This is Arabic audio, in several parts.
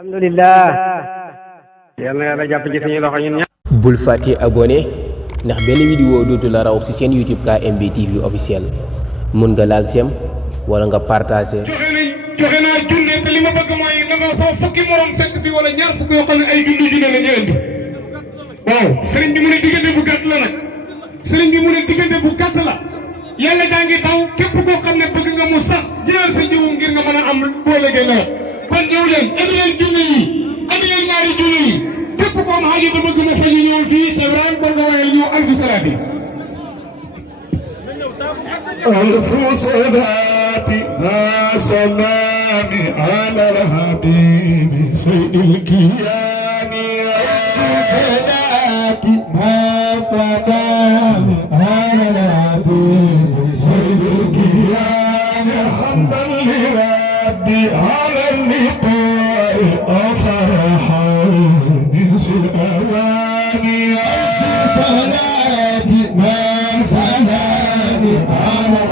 alhamdulillah yàlla na yàlla jàpp ci suñu loxo ñun ñëpp. bul fàtte abonné ndax benn vidéo dootu la raw ci seen YouTube KMB TV officiel mun nga laal sem wala nga partager. joxe naa junne te li ma bëgg mooy na nga sama fukki morom fekk fi wala ñaar fukki yoo xam ne ay junne junne la ñu indi waaw sëriñ bi mu ne diggante bu gàtt la nag sëriñ bi mu ne diggante bu gàtt la yàlla daa ngi taw képp koo xam ne bëgg nga mu sax jëlal sa jiwu ngir nga mën a am boo léegi nawet kon ñëw leen indi leen junne yi indi leen ñaari junne yi képp koo am xaajo te bëgg ma fa ñu ñëw fii c'est vrai kon nga waaye ñëw alfu salaat yi alfu salaati ma salaami ala alhabibi sayyidil kiyaani salaati ma salaami ala alhabibi sayyidil kiyaani hamdan li rabbi ala liqaa'i afrahan min silawani salaati ma salaami ala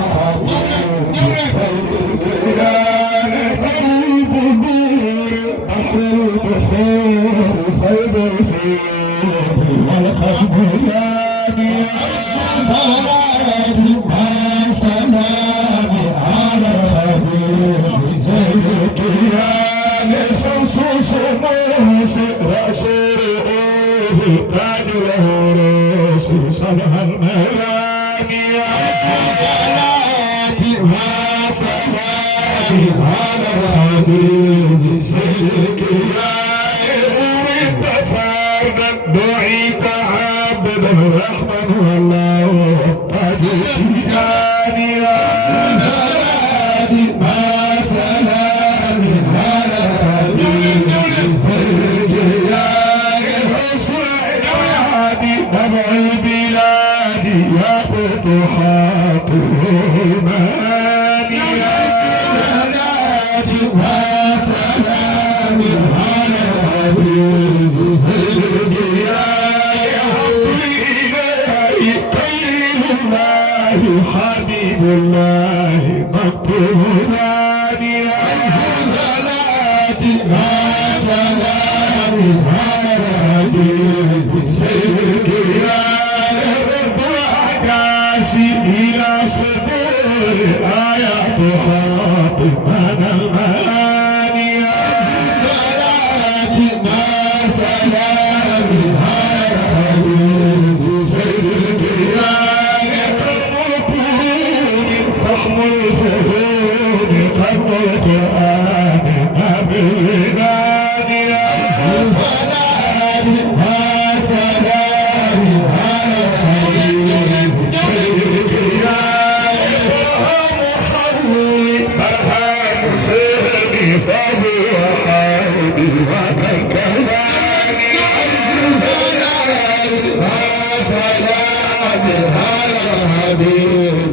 دعيت عبدا رحمن والله قد هداني صلاتي ما سلامي على يا رسول العادي نبع البلاد يا فتوحات الرحمن صلاتي ما سلامي على حبيب الله مكتوب نادي صلاتي ما سلامي على سيدك يا رب العكاسي إلى صدور آيات فاطمة المعاني صلاتي ما سلامي على سيدك يا فهم الفهود قبل القرآن ما بالعنان صلاة ما سلام على سيدك يا محمد مرحب سيدي فضل وحامد وكلاني صلاة ما سلام على حبيب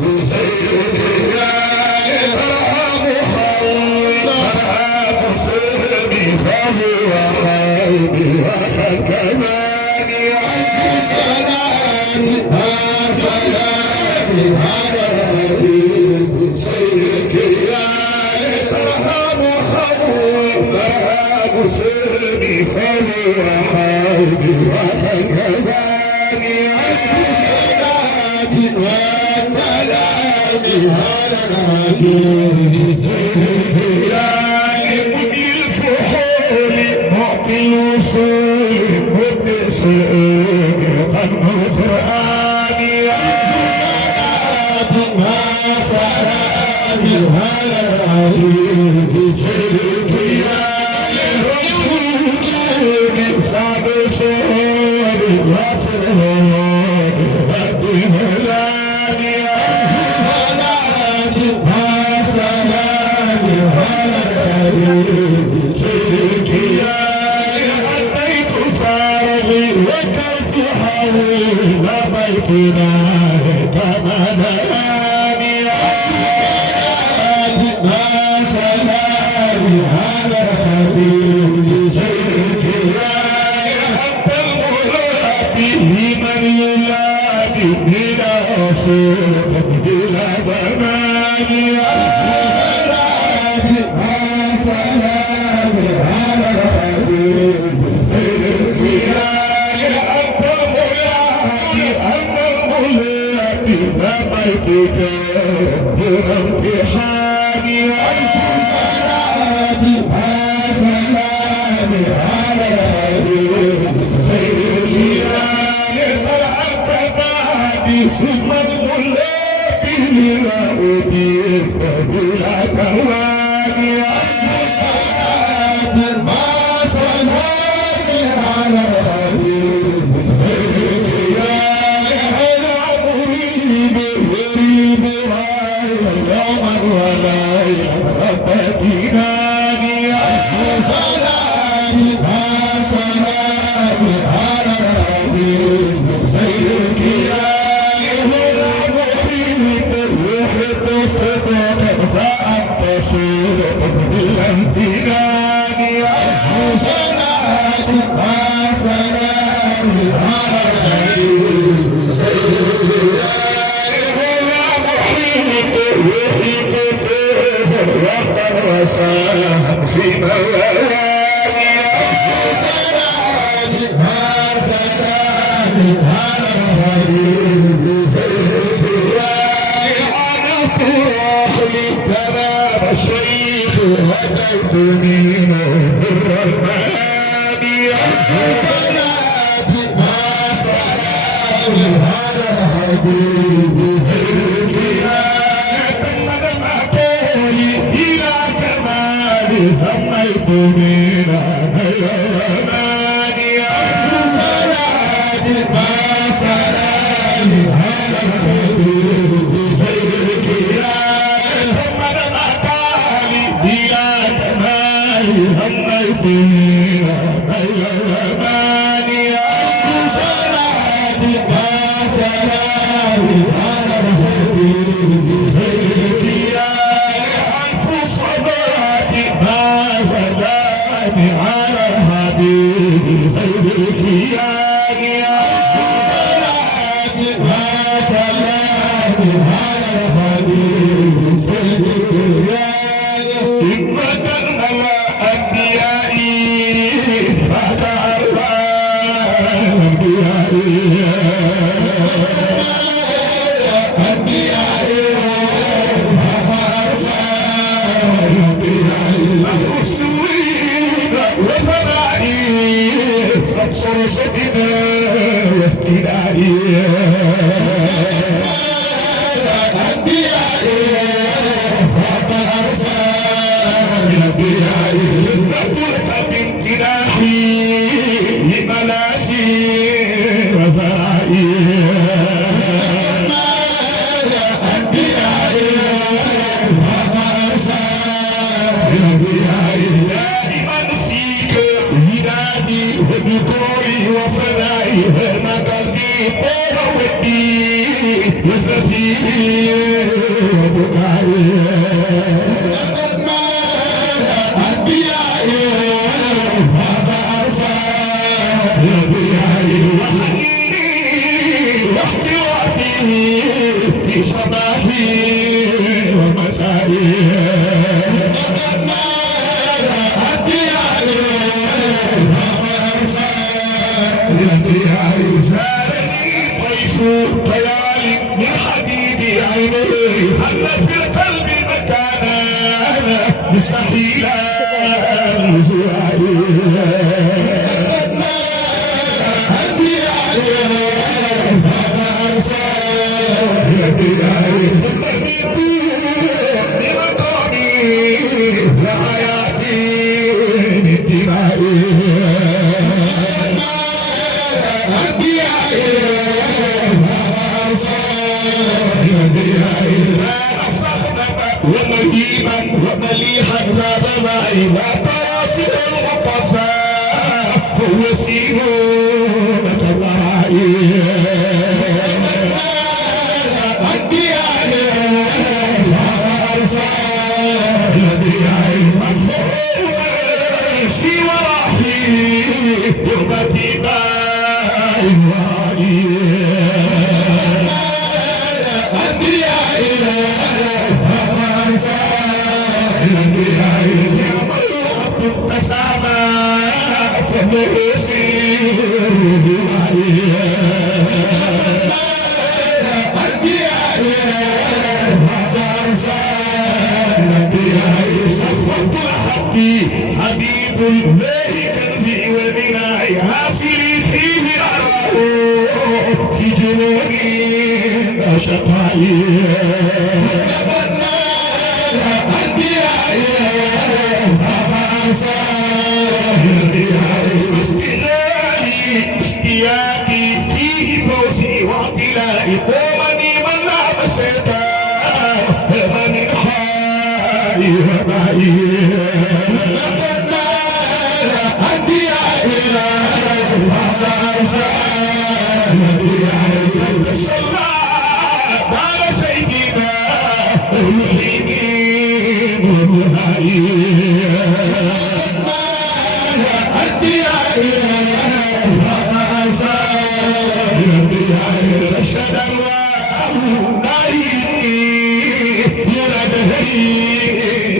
سلام على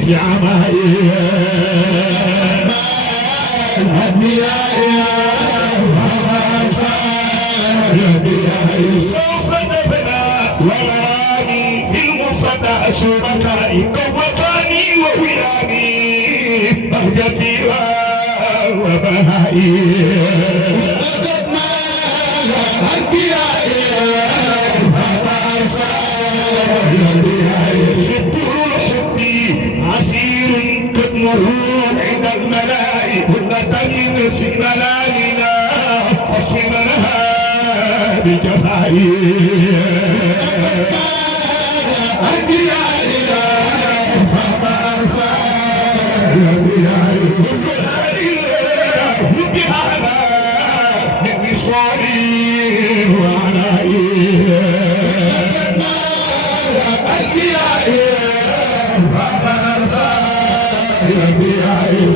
في عمائي سوف نبنى وراني في المصدى شركائي قوتاني ووياني بهجتي وبهائي وجدنا أنبيائي شبه الحب عسير قدمه عند الملائكة والنتن سملالنا فصمنها بجفائي أنبيائي من مصاري وعنائي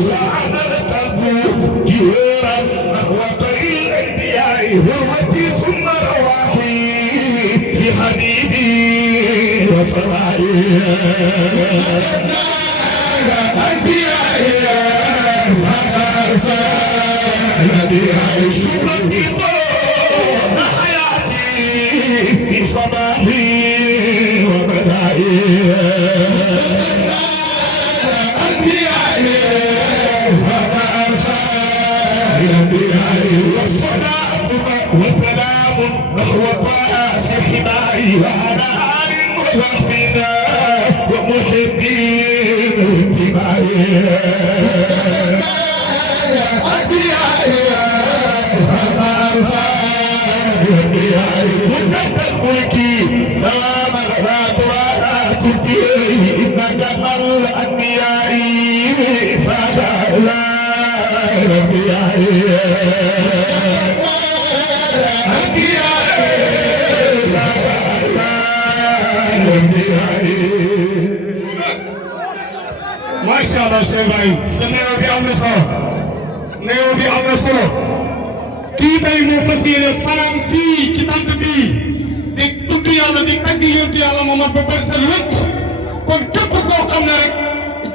سعد القلب جيرا نحو طريق الانبياء هوتي ثم رواحي في حبيبي وصلاحي شكرتي طول حياتي في صباحي ومدائي وسلام نحو طاس حمائي وعلى آل وصحبنا ومحبين اتباعي مدة الملك لا مغرات ولا تبدي إنك الأنبياء فلا الأنبياء ما شاء الله شيخ ابراهيم سنيو بي امنا solo neo bi amna solo kii tey moo fas yéene fanaan fii ci tant bii di tudd yàlla di tagg yonent yàlla Muhammad ba bëri seen wécc kon képp koo xam ne rek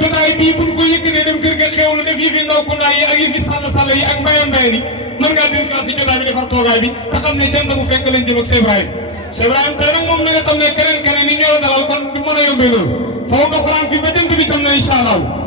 jotaay bii buñ ko yëkkatee dem kër ga xewlu def yëfi ndaw ku ndaay yi ak yëfi sàll yi ak mbayam mbay ni mën ngaa dem si jotaay bi defar toogaay bi te xam ne jant bu fekk lañ jëm ak Cheikh Ibrahim Cheikh Ibrahim tey nag moom na nga xam ne keneen ni ñoo dalal kon du mën a yombee loolu foo nga fanaan fii ba jant bi tam na incha allah